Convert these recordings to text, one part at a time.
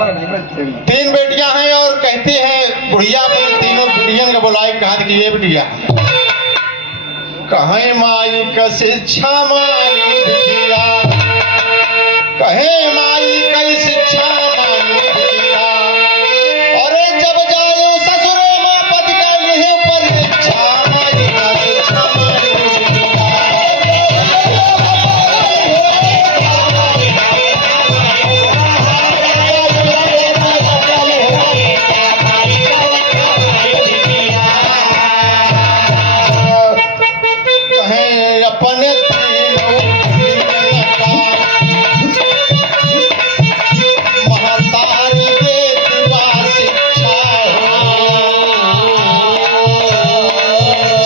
तीन बेटियां हैं और कहती हैं बुढ़िया अपने तीनों बेटियन को बुलाए कहा कि ये बेटिया कहे माई का शिक्षा माई बिटिया कहे माई कई शिक्षा माई बिटिया और जब जाओ ससुरे में पद का लिहे परीक्षा माई का शिक्षा माई बिटिया कहे अपने तीनों महतारी देती बा शिक्षा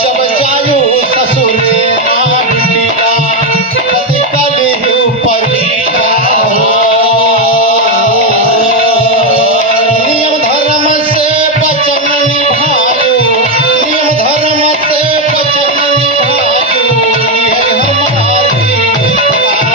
जब जायु ससुरे माँ बिटिया पति कलिहु परीक्षा नियम धर्म से वचन निभायो नियम धर्म से वचन निभायो ये हमारी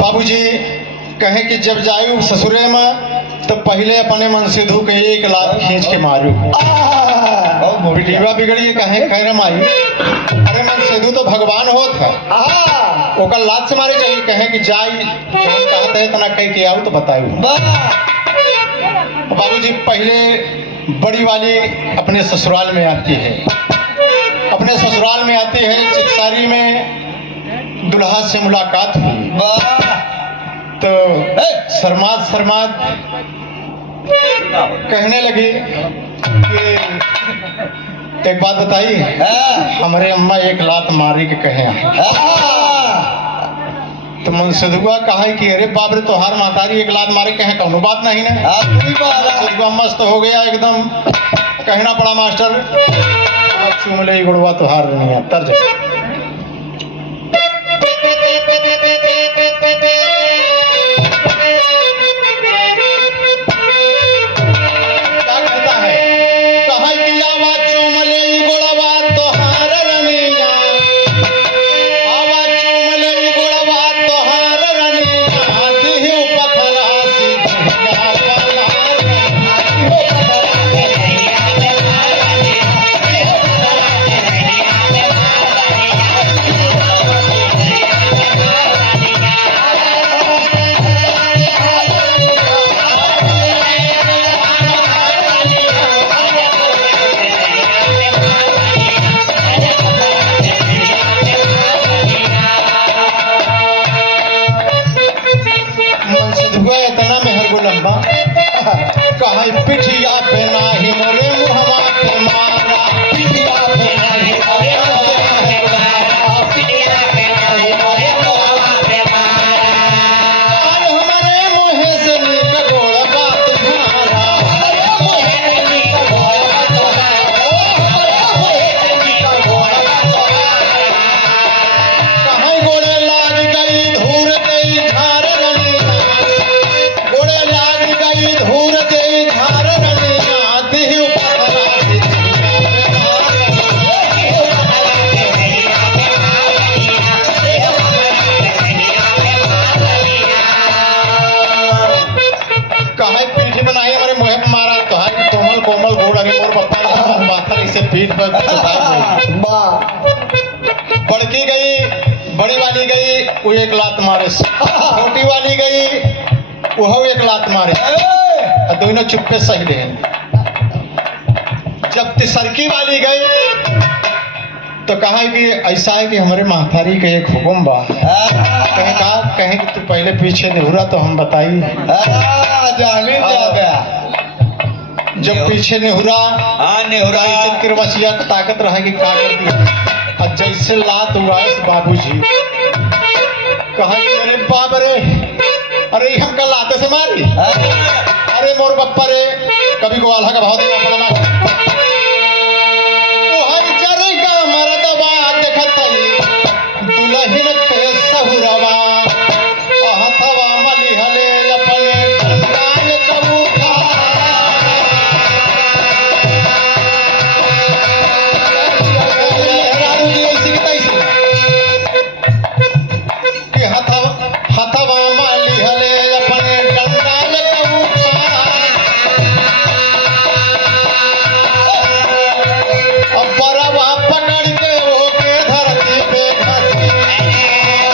बाबूजी कहे कि जब जायु ससुरे में तो पहले अपने मन से धू के एक लात खींच के मारू बिटिया बिगड़ी कहे कह रहे माई अरे मन सेधु तो भगवान होत है ओकर लात से मारे चाहिए कहे कि जाई कहते हैं तना कह के आऊ तो बताऊ बाबूजी पहले बड़ी वाली अपने ससुराल में आती है अपने ससुराल में आती है चितसारी में दुल्हा से मुलाकात हुई तो शर्मात शर्मात कहने लगी कि एक बात बताइए हमारे अम्मा एक लात मारी के कहे तो मनसुदुआ कहा कि अरे बाप रे तोहार मातारी एक लात मारे कहे कौनो बात नहीं ना मनसुदुआ मस्त हो गया एकदम कहना पड़ा मास्टर चूम ले गुड़वा तोहार नहीं तर्ज इतना मेहर गो लंबा कहीं पिठिया पे नाही मोरे मुहवा पे मारा पिठिया पे नाही मोरे पिठिया पे नाही मोरे मुहवा पे मारा हमारे मुहे से निकल गोड़ बात मारा हमारे मुहे से निकल गोड़ बात मारा हमारे मुहे से निकल गोड़ बात मारा कहीं गोड़े लाग गई धूर गई झार गोड़े लाग गई धूर गई झार रनिया देह पथरा कहे पीठ बनाई हमारे मुँह पे मारा तो है कोमल कोमल गोड़ अरे मोर पप्पा पाथर इसे पीठ पर बड़की गई बड़ी वाली गई वो एक लात मारे छोटी वाली गई वो एक लात मारे दोनों चुप्पे सही रहे जब तिसरकी वाली गई तो कहा कि ऐसा है कि हमारे महतारी के एक हुक्म बा कहे कि तू पहले पीछे निहुरा तो हम बताई जब पीछे निहुरा निहुरा ताकत रहेगी का कर दिया जैसे से लात हुआ इस बाबूजी कहा कि अरे बाप रे, अरे हम कल लाते से मारी, अरे मोर बप्पा रे, कभी को आल्हा का भाव देना पड़ा ना तो हर चरेगा मरदबा देखत दुल्हन के सहुरवा हथवा मली हले अपने डंडाए कबूखा हथवा माली हले अपने डंडाल अब बरवा पकड़ के होके धरती पे धसी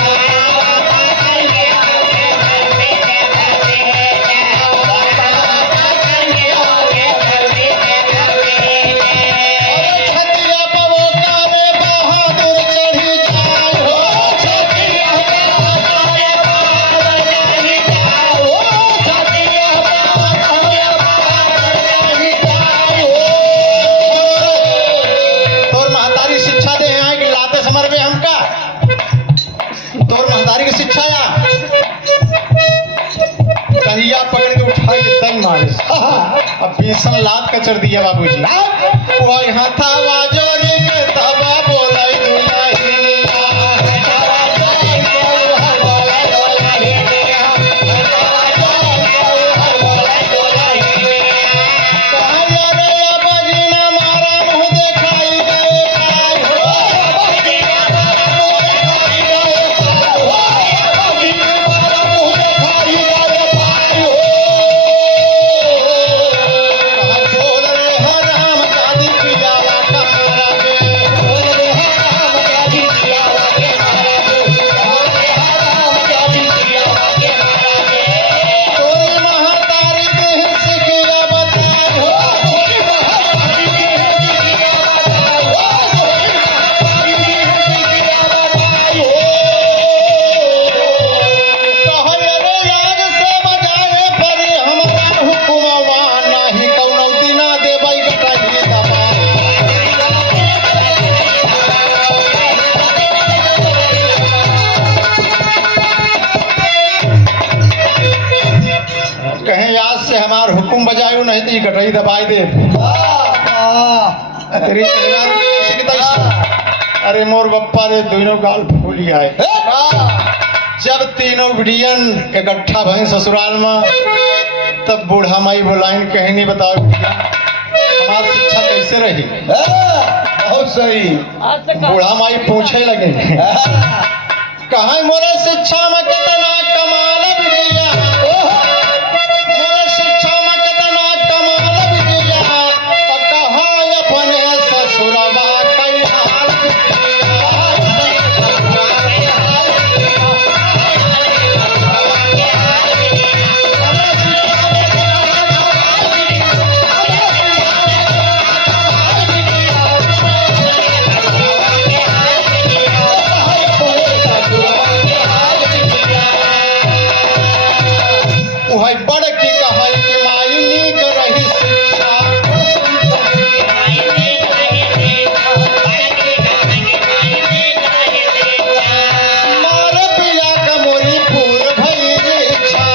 छतिया पवोका में बहादुर चढ़ी जाए हो तोर महतारी शिक्षा दे हैं कि लाते समर में हमका तोर महतारी की शिक्षा या कहिया पकड़ के उठा के तई मारे अब बीसन लात का चढ़ दिया बाबूजी वही हथावा जोरी के तबा बोलै कहें आज से हमार हुकुम बजायो नहीं तो ये गटई दबाई दे तेरी अरे मोर बप्पा रे दोनों गाल फूली आए जब तीनों बिटियन इकट्ठा भई ससुराल में तब बूढ़ा माई बोलाइन कहीं नहीं बताओ हमारी शिक्षा कैसे रही बहुत सही बूढ़ा माई पूछे लगे कहा मोरे शिक्षा में कितना कमाल बिटिया बड़ की कहा कि माई नीक रही शिक्षा मार पिया का मोरी पूर भई इच्छा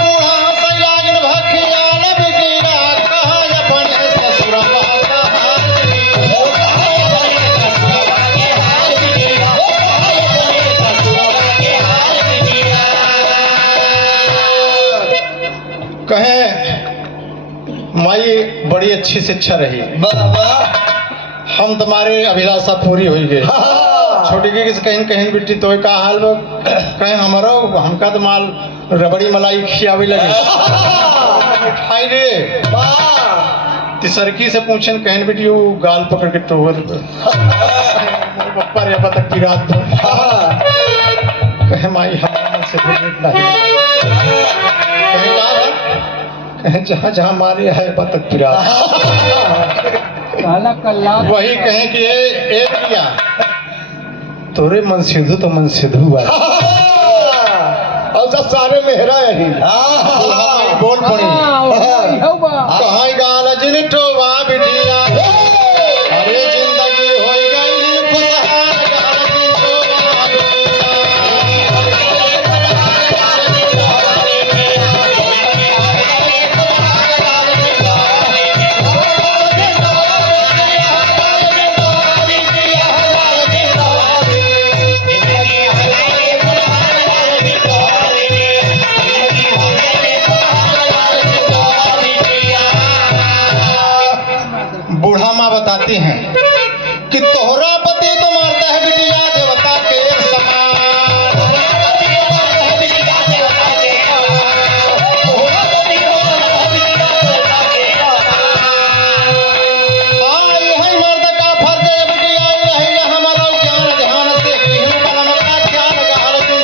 बूढ़ा सयागन भखियाल बिगिरा कहा अपने ससुरवा कहे माई बड़ी अच्छी शिक्षा रही हम तुम्हारे अभिलाषा पूरी हुई गई छोटी की कहीं कहीं बिट्टी तो का हाल कहीं हमारो हमका तो माल रबड़ी मलाई खियावे लगे मिठाई रे तिसरकी से पूछन कहीं बेटी वो गाल पकड़ के टोवर पप्पा रे तक की रात कहे माई हम से कहीं कहें जहाँ जहाँ मारे है बतक फिरा वही कहें कि ए भैया तोरे मन सिद्धू तो मन सिद्धू और सब सारे मेहरा यही बोल पड़ी कहती हैं कि तोहरा पति तो मारता है बिटिया देवता के समान। यही मर्द का फर्ज है बिटिया, यही हमारा ज्ञान ध्यान से केहू बनम का ज्ञान गाल तू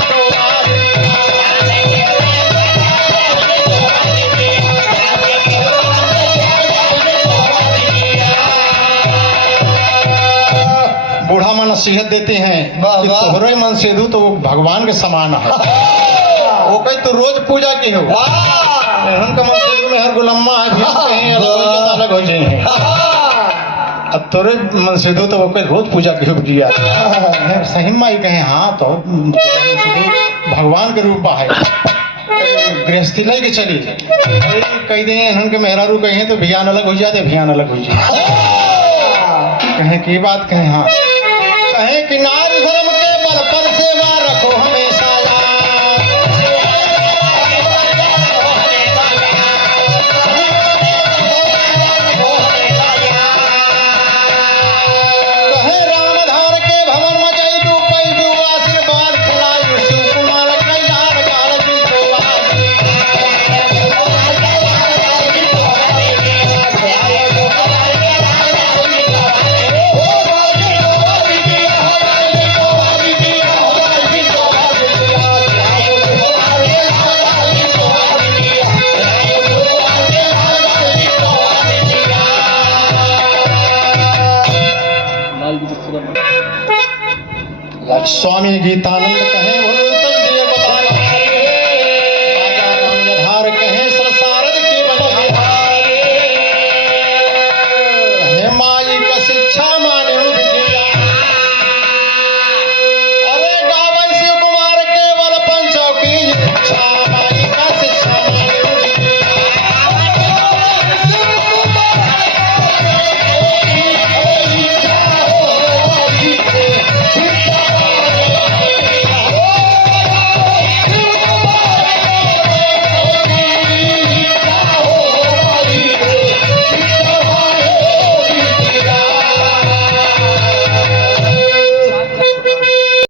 बूढ़ा मन नसीहत देते हैं कि तोहरे मन से दू तो भगवान के समान है। वो कहे तो रोज पूजा की हो उनका मन से दू में हर गुलम्मा है कहीं अलग हो जाए। अब तोरे मन से दू तो वो कहे रोज पूजा की हो बिटिया। सही माई कहे हाँ तो भगवान के रूप है गृहस्थी लेके चली कई दिन उनके मेहरारू कहे तो भियान अलग हो जाते भियान अलग हो जाए। कहें की बात कहें हाँ कहें कि नारी धर्म के बल पर सेवा रखो हमेशा कहे रामधार के भवन में जई तू कई दू आशीर्वाद खिलायु शिव कुमार कल्याण काल तू स्वामी गीतानंद